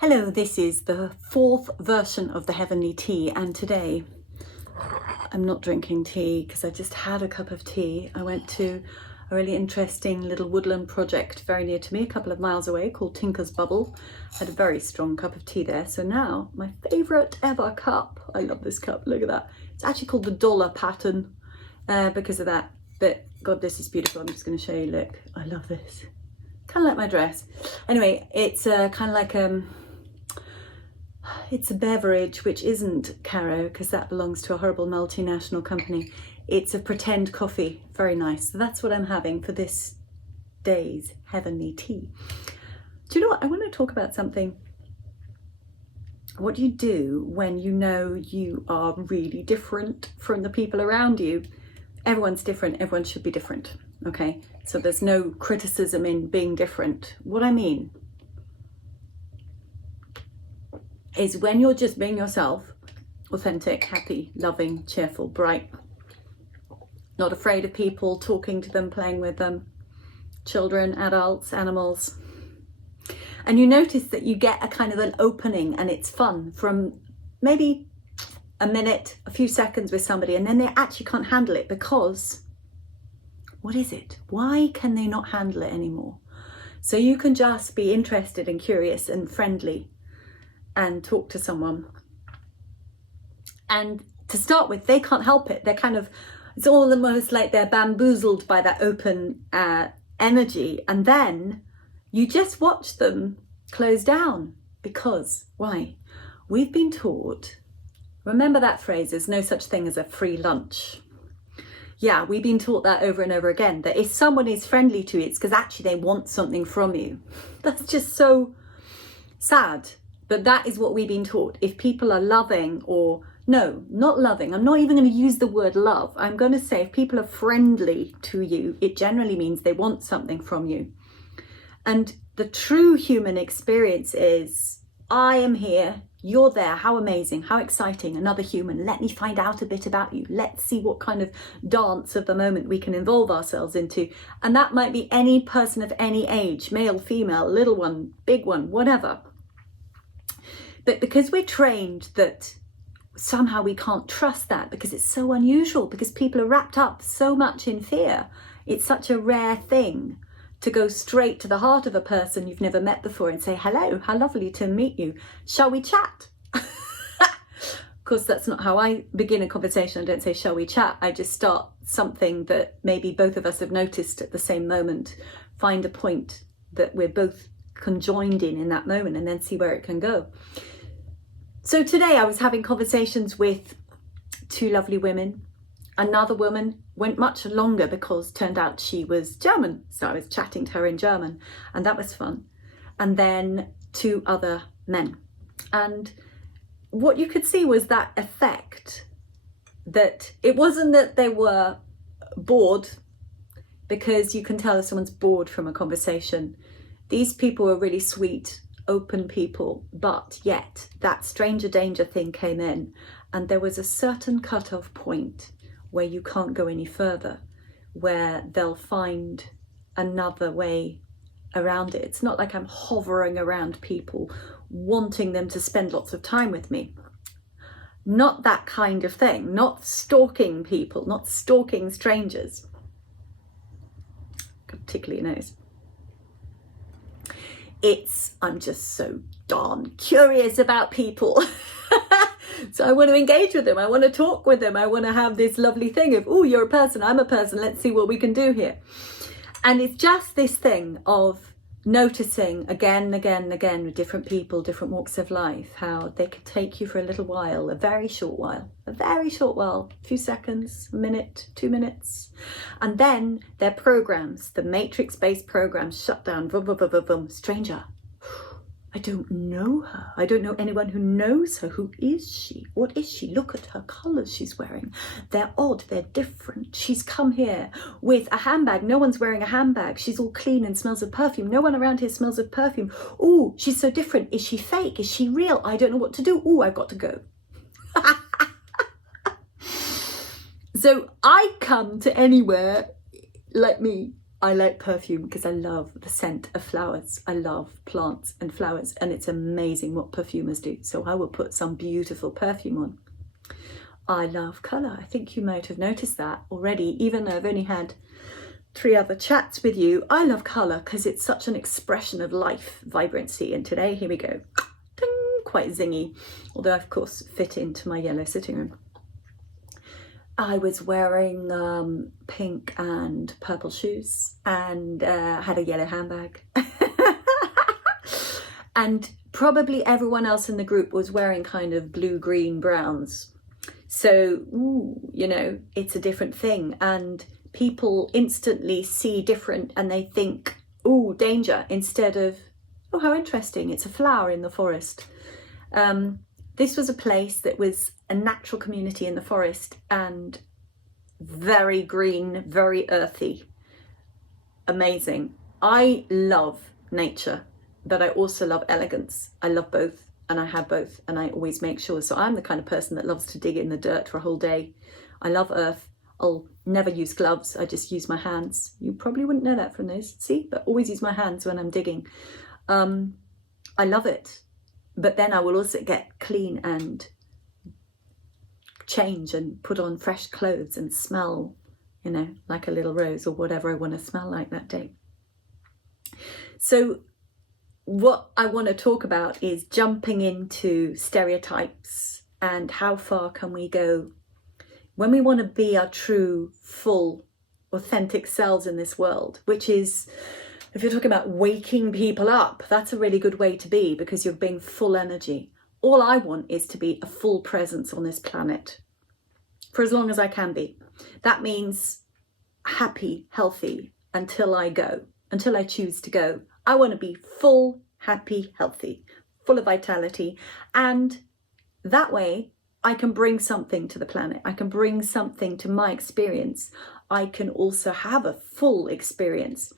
Hello, this is the fourth version of the Heavenly Tea, and today I'm not drinking tea because I just had a cup of tea. I went to a really interesting little woodland project very near to me, a couple of miles away, called Tinker's Bubble. Had a very strong cup of tea there. So now my favourite ever cup. I love this cup, look at that. It's actually called the dollar pattern because of that. But God, this is beautiful. I'm just going to show you, look, I love this. Kind of like my dress. Anyway, it's kind of like it's a beverage which isn't Caro, because that belongs to a horrible multinational company. It's a pretend coffee, very nice. So that's what I'm having for this day's heavenly tea. Do you know what? I want to talk about something. What do you do when you know you are really different from the people around you? Everyone's different, everyone should be different, okay? So there's no criticism in being different. What I mean is when you're just being yourself, authentic, happy, loving, cheerful, bright, not afraid of people, talking to them, playing with them, children, adults, animals. And you notice that you get a kind of an opening and it's fun from maybe a minute, a few seconds with somebody, and then they actually can't handle it because, what is it? Why can they not handle it anymore? So you can just be interested and curious and friendly and talk to someone. And to start with, they can't help it. They're kind of, it's almost like they're bamboozled by that open energy. And then you just watch them close down because, why? We've been taught, remember that phrase, there's no such thing as a free lunch. Yeah, we've been taught that over and over again, that if someone is friendly to you, it's because actually they want something from you. That's just so sad. But that is what we've been taught. If people are loving, or no, not loving, I'm not even going to use the word love. I'm going to say if people are friendly to you, it generally means they want something from you. And the true human experience is, I am here, you're there, how amazing, how exciting, another human. Let me find out a bit about you. Let's see what kind of dance of the moment we can involve ourselves into. And that might be any person of any age, male, female, little one, big one, whatever. But because we're trained that somehow we can't trust that because it's so unusual, because people are wrapped up so much in fear. It's such a rare thing to go straight to the heart of a person you've never met before and say, hello, how lovely to meet you. Shall we chat? Of course, that's not how I begin a conversation. I don't say, shall we chat? I just start something that maybe both of us have noticed at the same moment, find a point that we're both conjoined in that moment, and then see where it can go. So today I was having conversations with two lovely women. Another woman went much longer because turned out she was German. So I was chatting to her in German and that was fun. And then two other men. And what you could see was that effect, that it wasn't that they were bored, because you can tell if someone's bored from a conversation. These people were really sweet, open people, but yet that stranger danger thing came in and there was a certain cut-off point where you can't go any further, where they'll find another way around it. It's not like I'm hovering around people, wanting them to spend lots of time with me. Not that kind of thing, not stalking people, not stalking strangers. Got a tickly nose. I'm just so darn curious about people. So I want to engage with them. I want to talk with them. I want to have this lovely thing of, oh, you're a person, I'm a person. Let's see what we can do here. And it's just this thing of noticing again and again and again with different people, different walks of life, how they could take you for a little while, a very short while, a few seconds, a minute, 2 minutes. And then their programs, the matrix-based programs, shut down, boom, boom, boom, boom, boom. Stranger. I don't know her. I don't know anyone who knows her. Who is she? What is she? Look at her colours she's wearing. They're odd. They're different. She's come here with a handbag. No one's wearing a handbag. She's all clean and smells of perfume. No one around here smells of perfume. Oh, she's so different. Is she fake? Is she real? I don't know what to do. Oh, I've got to go. So I come to anywhere like me I like perfume because I love the scent of flowers. I love plants and flowers, and it's amazing what perfumers do. So I will put some beautiful perfume on. I love colour. I think you might have noticed that already, even though I've only had 3 other chats with you. I love colour because it's such an expression of life, vibrancy. And today, here we go, ding, quite zingy, although I, of course, fit into my yellow sitting room. I was wearing pink and purple shoes and had a yellow handbag. And probably everyone else in the group was wearing kind of blue, green, browns. So, you know, it's a different thing. And people instantly see different and they think, oh, danger, instead of, oh, how interesting, it's a flower in the forest. This was a place that was a natural community in the forest and very green, very earthy. Amazing. I love nature, but I also love elegance. I love both, and I have both, and I always make sure. So I'm the kind of person that loves to dig in the dirt for a whole day. I love earth. I'll never use gloves. I just use my hands. You probably wouldn't know that from this, see? But always use my hands when I'm digging. I love it. But then I will also get clean and change and put on fresh clothes and smell, you know, like a little rose or whatever I want to smell like that day. So what I want to talk about is jumping into stereotypes and how far can we go when we want to be our true, full, authentic selves in this world, which is, if you're talking about waking people up, that's a really good way to be because you're being full energy. All I want is to be a full presence on this planet for as long as I can be. That means happy, healthy until I go, until I choose to go. I want to be full, happy, healthy, full of vitality. And that way I can bring something to the planet. I can bring something to my experience. I can also have a full experience.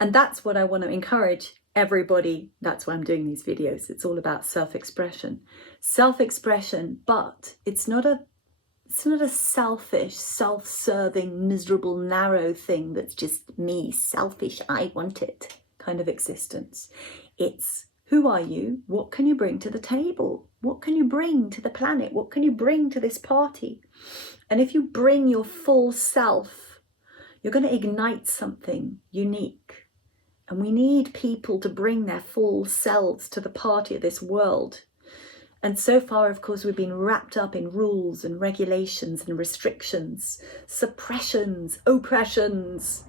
And that's what I want to encourage everybody. That's why I'm doing these videos. It's all about self-expression. Self-expression, but it's not a selfish, self-serving, miserable, narrow thing that's just me, selfish, I want it kind of existence. It's who are you? What can you bring to the table? What can you bring to the planet? What can you bring to this party? And if you bring your full self, you're going to ignite something unique. And we need people to bring their full selves to the party of this world. And so far, of course, we've been wrapped up in rules and regulations and restrictions, suppressions, oppressions,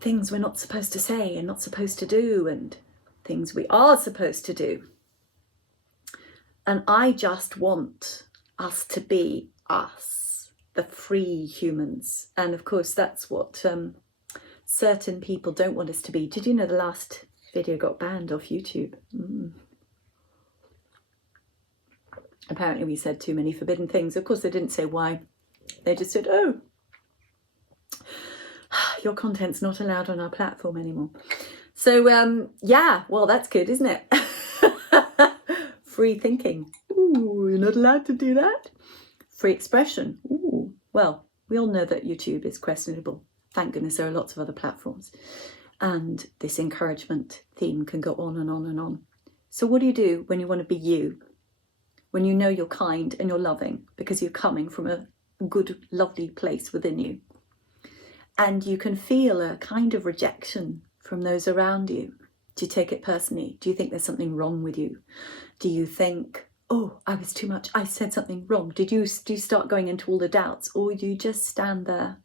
things we're not supposed to say and not supposed to do, and things we are supposed to do. And I just want us to be us, the free humans. And of course, that's what certain people don't want us to be. Did you know the last video got banned off YouTube? Apparently we said too many forbidden things. Of course, they didn't say why. They just said, oh, your content's not allowed on our platform anymore. So, yeah, well, that's good, isn't it? Free thinking. Ooh, you're not allowed to do that. Free expression. Ooh, well, we all know that YouTube is questionable. Thank goodness there are lots of other platforms. And this encouragement theme can go on and on and on. So what do you do when you want to be you? When you know you're kind and you're loving because you're coming from a good, lovely place within you. And you can feel a kind of rejection from those around you. Do you take it personally? Do you think there's something wrong with you? Do you think, oh, I was too much, I said something wrong? Do you start going into all the doubts? Or do you just stand there?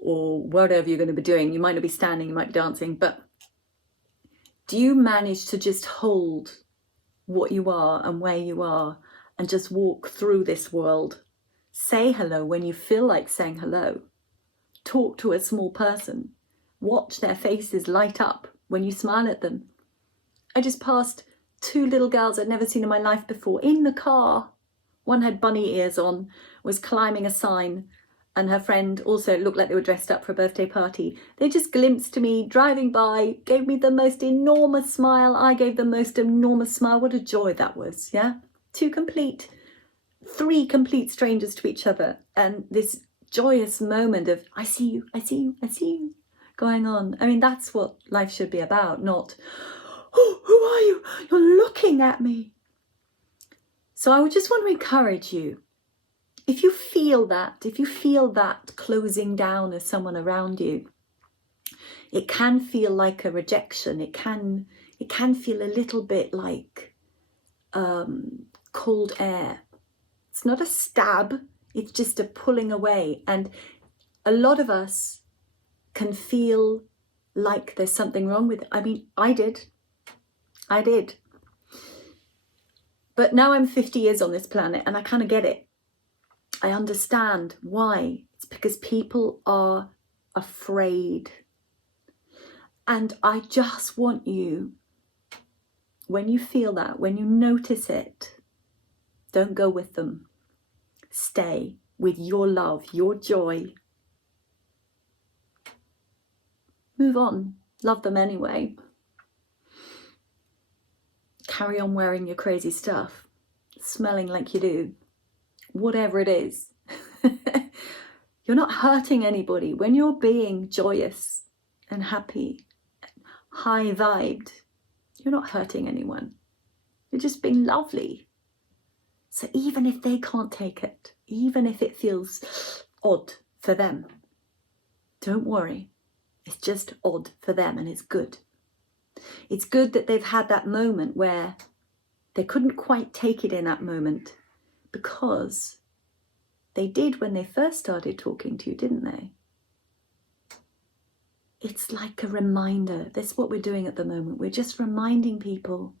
Or whatever you're going to be doing. You might not be standing, you might be dancing, but do you manage to just hold what you are and where you are and just walk through this world? Say hello when you feel like saying hello. Talk to a small person. Watch their faces light up when you smile at them. I just passed 2 little girls I'd never seen in my life before in the car. One had bunny ears on, was climbing a sign, and her friend also looked like they were dressed up for a birthday party. They just glimpsed me driving by, gave me the most enormous smile. I gave the most enormous smile. What a joy that was, yeah? 3 complete strangers to each other. And this joyous moment of, I see you, I see you, I see you. going on. I mean, that's what life should be about, not, oh, who are you? You're looking at me. So I would just want to encourage you, if you feel that closing down of someone around you, it can feel like a rejection. It can feel a little bit like cold air. It's not a stab, it's just a pulling away. And a lot of us can feel like there's something wrong with it. I mean, I did. But now I'm 50 years on this planet and I kind of get it. I understand why. It's because people are afraid. And I just want you, when you feel that, when you notice it, don't go with them. Stay with your love, your joy. Move on. Love them anyway. Carry on wearing your crazy stuff, smelling like you do, whatever it is. You're not hurting anybody. When you're being joyous and happy, high vibed, you're not hurting anyone. You're just being lovely. So even if they can't take it, even if it feels odd for them, don't worry. It's just odd for them and it's good. It's good that they've had that moment where they couldn't quite take it in that moment, because they did when they first started talking to you, didn't they? It's like a reminder. That's what we're doing at the moment. We're just reminding people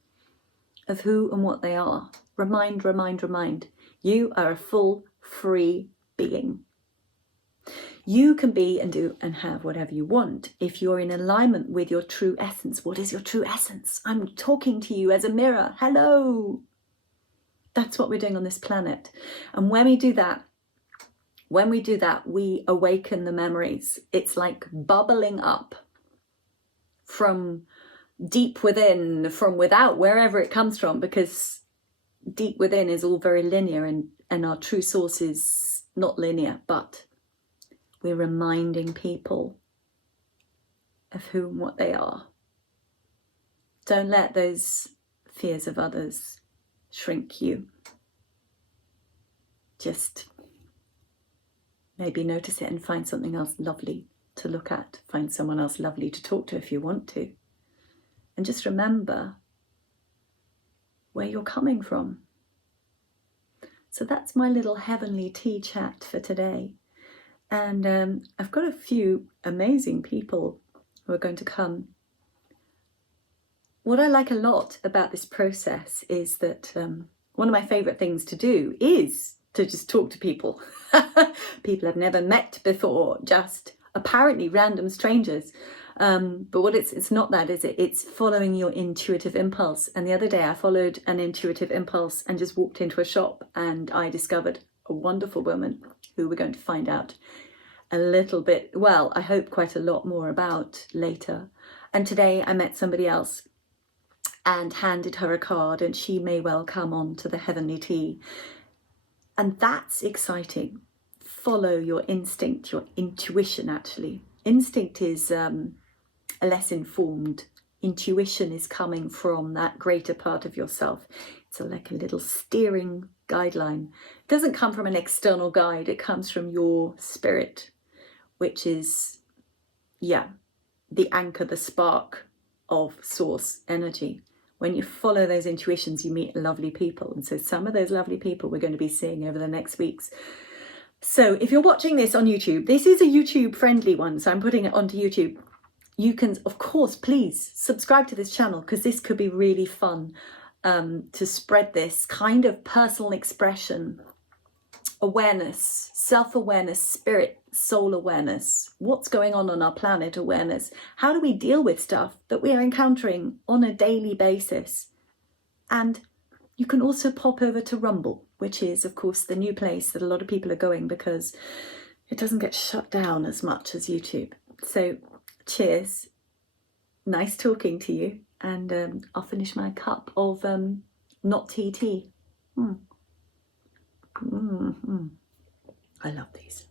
of who and what they are. Remind, remind, remind. You are a full, free being. You can be and do and have whatever you want if you're in alignment with your true essence. What is your true essence? I'm talking to you as a mirror. Hello. That's what we're doing on this planet. And when we do that, we awaken the memories. It's like bubbling up from deep within, from without, wherever it comes from, because deep within is all very linear and our true source is not linear, but we're reminding people of who and what they are. Don't let those fears of others shrink you. Just maybe notice it and find something else lovely to look at. Find someone else lovely to talk to if you want to. And just remember where you're coming from. So that's my little heavenly tea chat for today. And I've got a few amazing people who are going to come. What I like a lot about this process is that one of my favourite things to do is to just talk to people. People I've never met before, just apparently random strangers. But what it's not that, is it? It's following your intuitive impulse. And the other day I followed an intuitive impulse and just walked into a shop and I discovered a wonderful woman who we're going to find out a little bit, well, I hope quite a lot more about later. And today I met somebody else and handed her a card, and she may well come on to the heavenly tea. And that's exciting. Follow your instinct, your intuition actually. Instinct is less informed. Intuition is coming from that greater part of yourself. It's like a little steering guideline. It doesn't come from an external guide, it comes from your spirit, which is, the anchor, the spark of source energy. When you follow those intuitions, you meet lovely people. And so some of those lovely people we're going to be seeing over the next weeks. So if you're watching this on YouTube, this is a YouTube friendly one, so I'm putting it onto YouTube. You can, of course, please subscribe to this channel, because this could be really fun to spread this kind of personal expression, awareness, self-awareness, spirit, soul awareness, what's going on our planet awareness. How do we deal with stuff that we are encountering on a daily basis? And you can also pop over to Rumble, which is, of course, the new place that a lot of people are going because it doesn't get shut down as much as YouTube. So cheers. Nice talking to you. And I'll finish my cup of not tea. I love these.